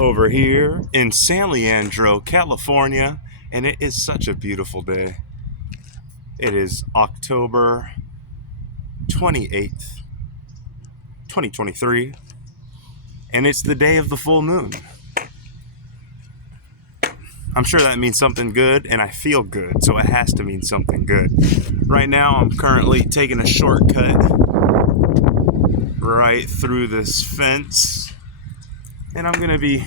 over here in San Leandro, California, and it is such a beautiful day. It is October 28th, 2023, and it's the day of the full moon. I'm sure that means something good, and I feel good, so it has to mean something good. Right now, I'm currently taking a shortcut right through this fence, and I'm going to be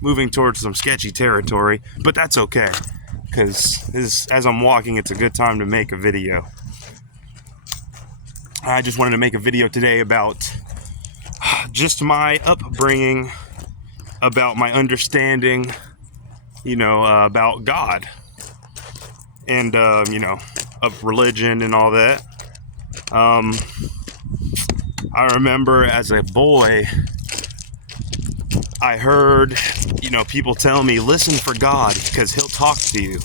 moving towards some sketchy territory, but that's okay, because as I'm walking, it's a good time to make a video. I just wanted to make a video today about just my upbringing, about my understanding, about God, and, of religion and all that. I remember as a boy, I heard, people tell me, listen for God because he'll talk to you.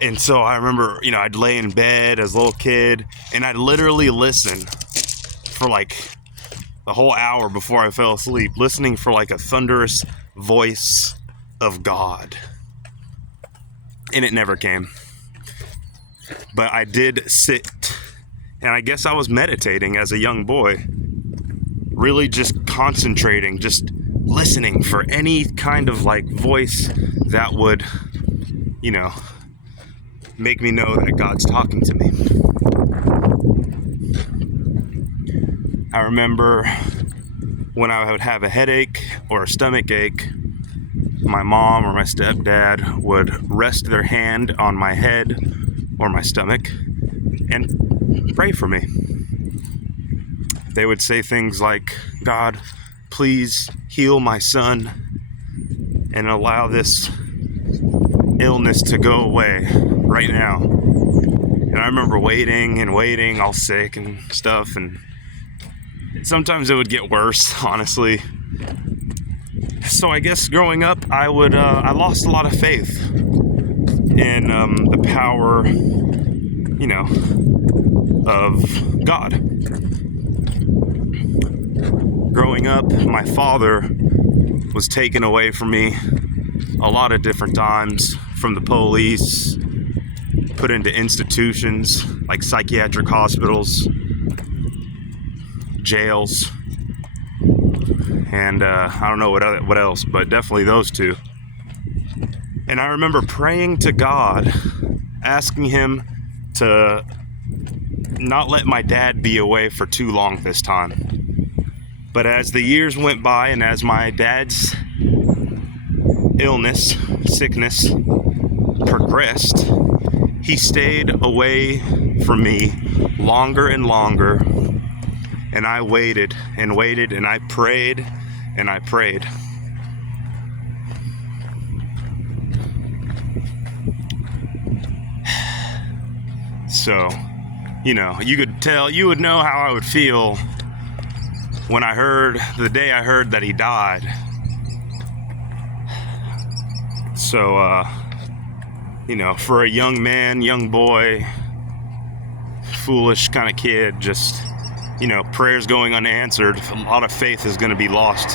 And so I remember, I'd lay in bed as a little kid and I'd literally listen for like the whole hour before I fell asleep, listening for like a thunderous voice of God. And it never came. But I did sit, and I guess I was meditating as a young boy, really just concentrating, just listening for any kind of like voice that would, make me know that God's talking to me. I remember when I would have a headache or a stomach ache, my mom or my stepdad would rest their hand on my head or my stomach and pray for me. They would say things like, God, please heal my son and allow this illness to go away right now. And I remember waiting, all sick and stuff, and sometimes it would get worse, honestly. So I guess growing up, I lost a lot of faith in the power, of God. Growing up, my father was taken away from me a lot of different times from the police, put into institutions like psychiatric hospitals, jails, and I don't know what else, but definitely those two. And I remember praying to God, asking him to not let my dad be away for too long this time. But as the years went by and as my dad's sickness progressed, he stayed away from me longer and longer. And I waited and waited, and I prayed and I prayed. So, you would know how I would feel when the day I heard that he died. So, for a young man, young boy, foolish kind of kid, just, prayers going unanswered, a lot of faith is going to be lost.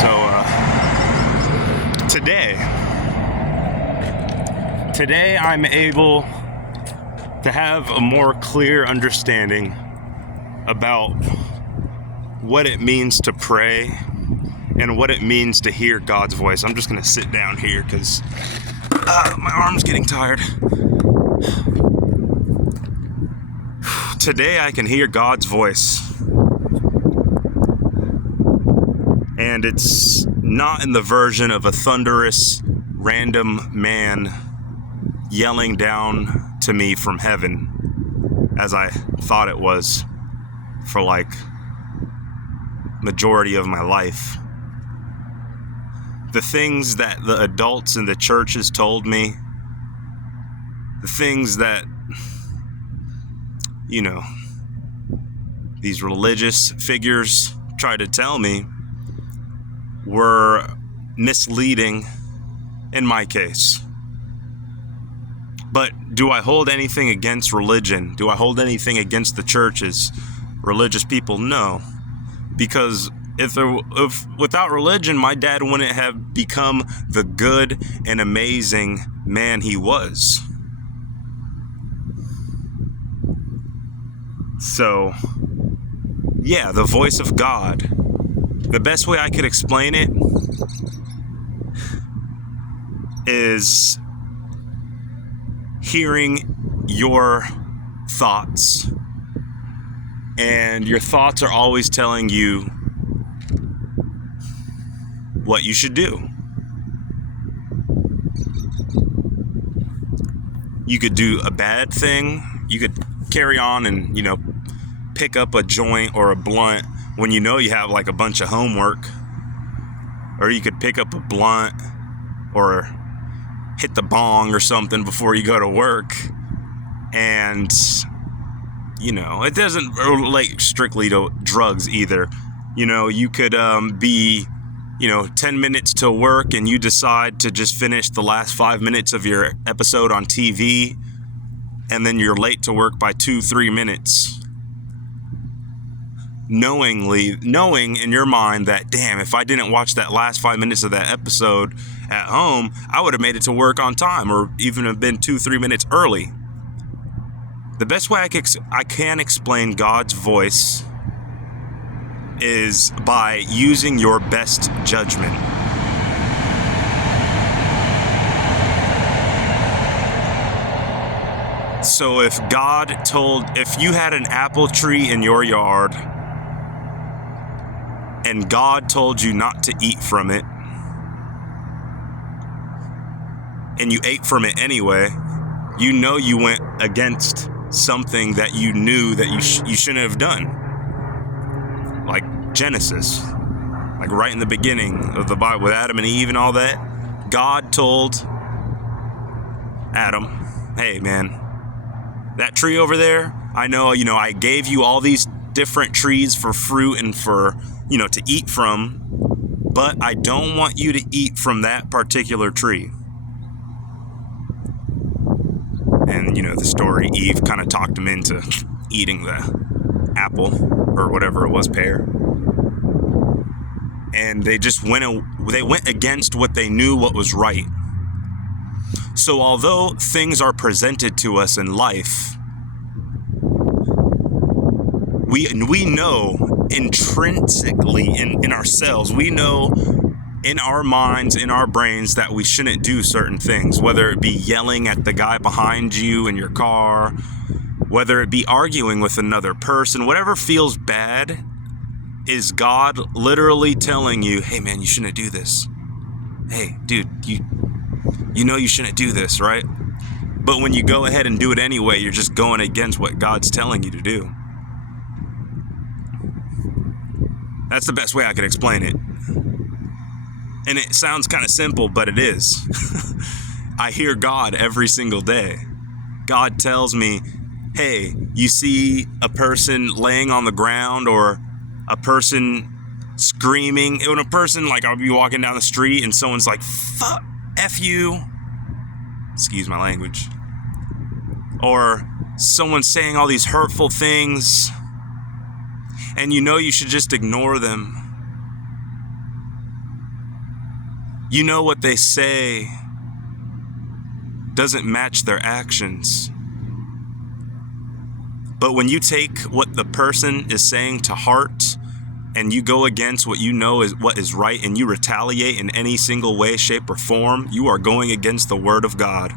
So, today I'm able to have a more clear understanding about what it means to pray and what it means to hear God's voice. I'm just going to sit down here because my arm's getting tired. Today I can hear God's voice. And it's not in the version of a thunderous, random man yelling down to me from heaven, as I thought it was for like majority of my life. The things that the adults in the churches told me, the things that, these religious figures tried to tell me were misleading in my case. But do I hold anything against religion? Do I hold anything against the churches? religious people? No. Because if without religion, my dad wouldn't have become the good and amazing man he was. So, yeah, the voice of God. The best way I could explain it is hearing your thoughts. And your thoughts are always telling you what you should do. You could do a bad thing. You could carry on and, pick up a joint or a blunt when you know you have like a bunch of homework. Or you could pick up a blunt or hit the bong or something before you go to work. And, it doesn't relate strictly to drugs either. You could be 10 minutes to work and you decide to just finish the last 5 minutes of your episode on TV, and then you're late to work by 2-3 minutes. Knowing in your mind that, damn, if I didn't watch that last 5 minutes of that episode at home, I would have made it to work on time, or even have been 2-3 minutes early. The best way I can explain God's voice is by using your best judgment. So if you had an apple tree in your yard and God told you not to eat from it, and you ate from it anyway, you went against something that you knew that you shouldn't have done. Like Genesis, like right in the beginning of the Bible with Adam and Eve and all that, God told Adam, hey man, that tree over there, I know, I gave you all these different trees for fruit and for, to eat from, but I don't want you to eat from that particular tree. And, the story, Eve kind of talked him into eating the apple or whatever it was, pear. And they just went against what they knew what was right. So although things are presented to us in life, we know intrinsically in ourselves, we know in our minds, in our brains, that we shouldn't do certain things, whether it be yelling at the guy behind you in your car, whether it be arguing with another person, whatever feels bad is God literally telling you, hey man, you shouldn't do this. Hey, dude, you know you shouldn't do this, right? But when you go ahead and do it anyway, you're just going against what God's telling you to do. That's the best way I could explain it. And it sounds kind of simple, but it is. I hear God every single day. God tells me, hey, you see a person laying on the ground or a person screaming. When a person, like, I'll be walking down the street and someone's like, fuck, F you. Excuse my language. Or someone's saying all these hurtful things and you should just ignore them. What they say doesn't match their actions. But when you take what the person is saying to heart and you go against what you know is what is right and you retaliate in any single way, shape, or form, you are going against the word of God.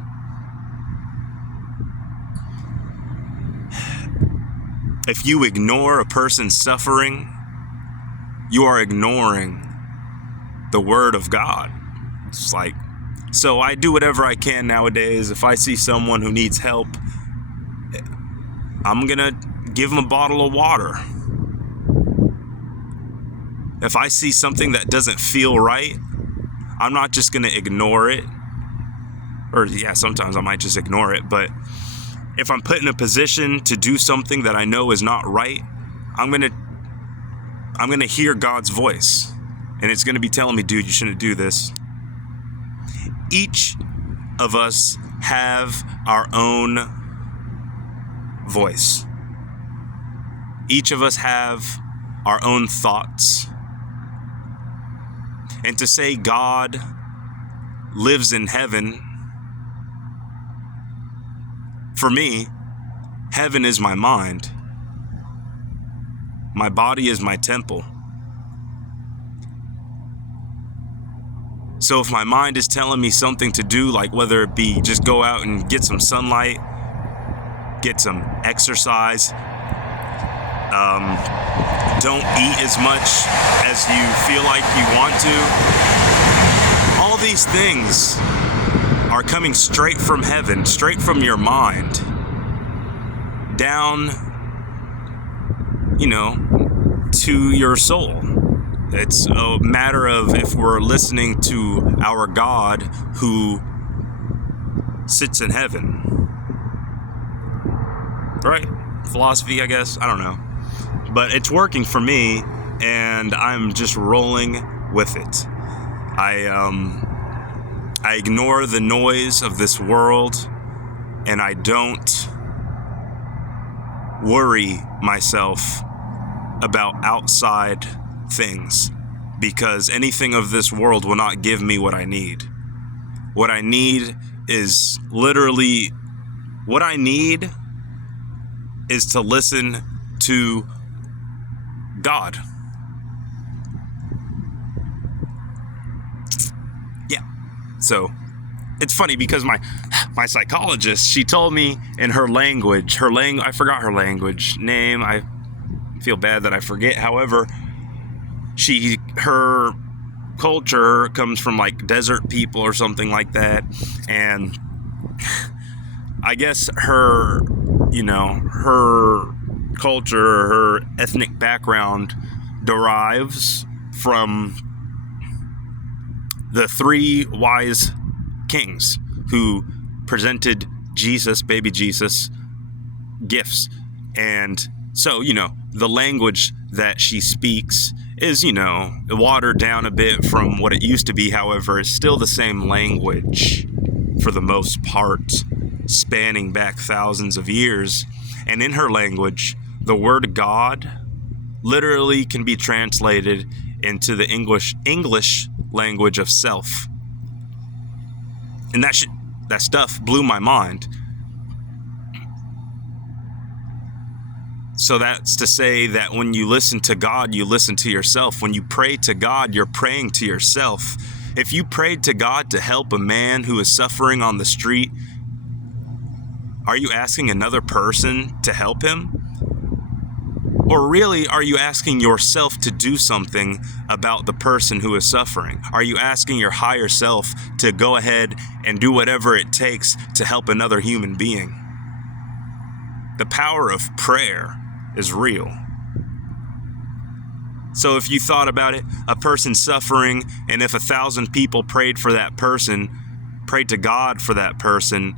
If you ignore a person's suffering, you are ignoring the word of God. It's like, so I do whatever I can nowadays. If I see someone who needs help, I'm gonna give them a bottle of water. If I see something that doesn't feel right, I'm not just gonna ignore it. Or yeah, sometimes I might just ignore it, but if I'm put in a position to do something that I know is not right, I'm gonna hear God's voice, and it's gonna be telling me, dude, you shouldn't do this. Each of us have our own voice. Each of us have our own thoughts. And to say God lives in heaven, for me, heaven is my mind. My body is my temple. So if my mind is telling me something to do, like whether it be just go out and get some sunlight, get some exercise, don't eat as much as you feel like you want to, all these things are coming straight from heaven, straight from your mind, down, to your soul. It's a matter of if we're listening to our God who sits in heaven. Right? Philosophy, I guess. I don't know. But it's working for me, and I'm just rolling with it. I ignore the noise of this world, and I don't worry myself about outside things, because anything of this world will not give me what I need. What I need is literally, what I need is to listen to God. Yeah. So it's funny because my psychologist, she told me in her language, I forgot her language name. I feel bad that I forget. However, her culture comes from like desert people or something like that, and I guess her culture, her ethnic background derives from the 3 wise kings who presented Jesus, baby Jesus, gifts. And so, the language that she speaks is, watered down a bit from what it used to be. However, it's still the same language for the most part, spanning back thousands of years. And in her language, the word God literally can be translated into the English language of self. And that stuff blew my mind. So that's to say that when you listen to God, you listen to yourself. When you pray to God, you're praying to yourself. If you prayed to God to help a man who is suffering on the street, are you asking another person to help him? Or really, are you asking yourself to do something about the person who is suffering? Are you asking your higher self to go ahead and do whatever it takes to help another human being? The power of prayer is real. So if you thought about it, a person suffering, and if 1,000 people prayed for that person, prayed to God for that person,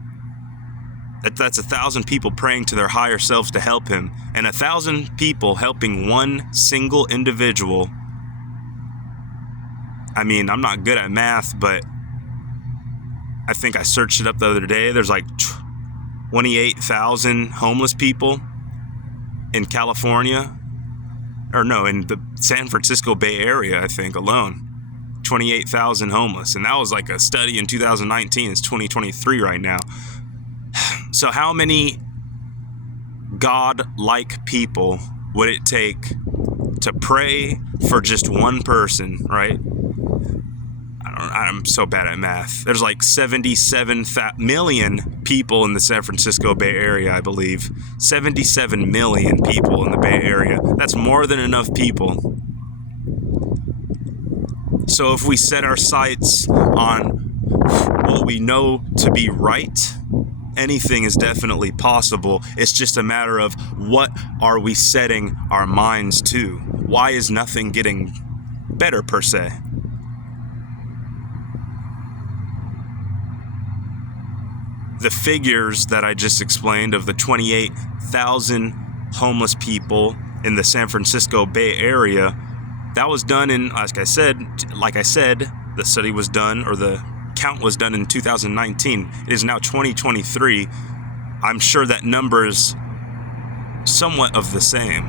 that's 1,000 people praying to their higher selves to help him, and 1,000 people helping one single individual. I mean, I'm not good at math, but I think I searched it up the other day. There's like 28,000 homeless people in California, or no, in the San Francisco Bay Area, I think, alone. 28,000 homeless, and that was like a study in 2019. It's 2023 right now. So how many God-like people would it take to pray for just one person, right? I'm so bad at math. There's like 77 million people in the San Francisco Bay Area, I believe. 77 million people in the Bay Area. That's more than enough people. So if we set our sights on what we know to be right, anything is definitely possible. It's just a matter of what are we setting our minds to? Why is nothing getting better per se? The figures that I just explained of the 28,000 homeless people in the San Francisco Bay Area, that was done in, like I said, the study was done, or the count was done in 2019. It is now 2023. I'm sure that number is somewhat of the same.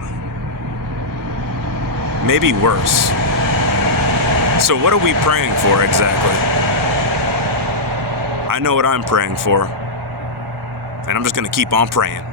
maybe worse. So what are we praying for exactly? I know what I'm praying for, and I'm just going to keep on praying.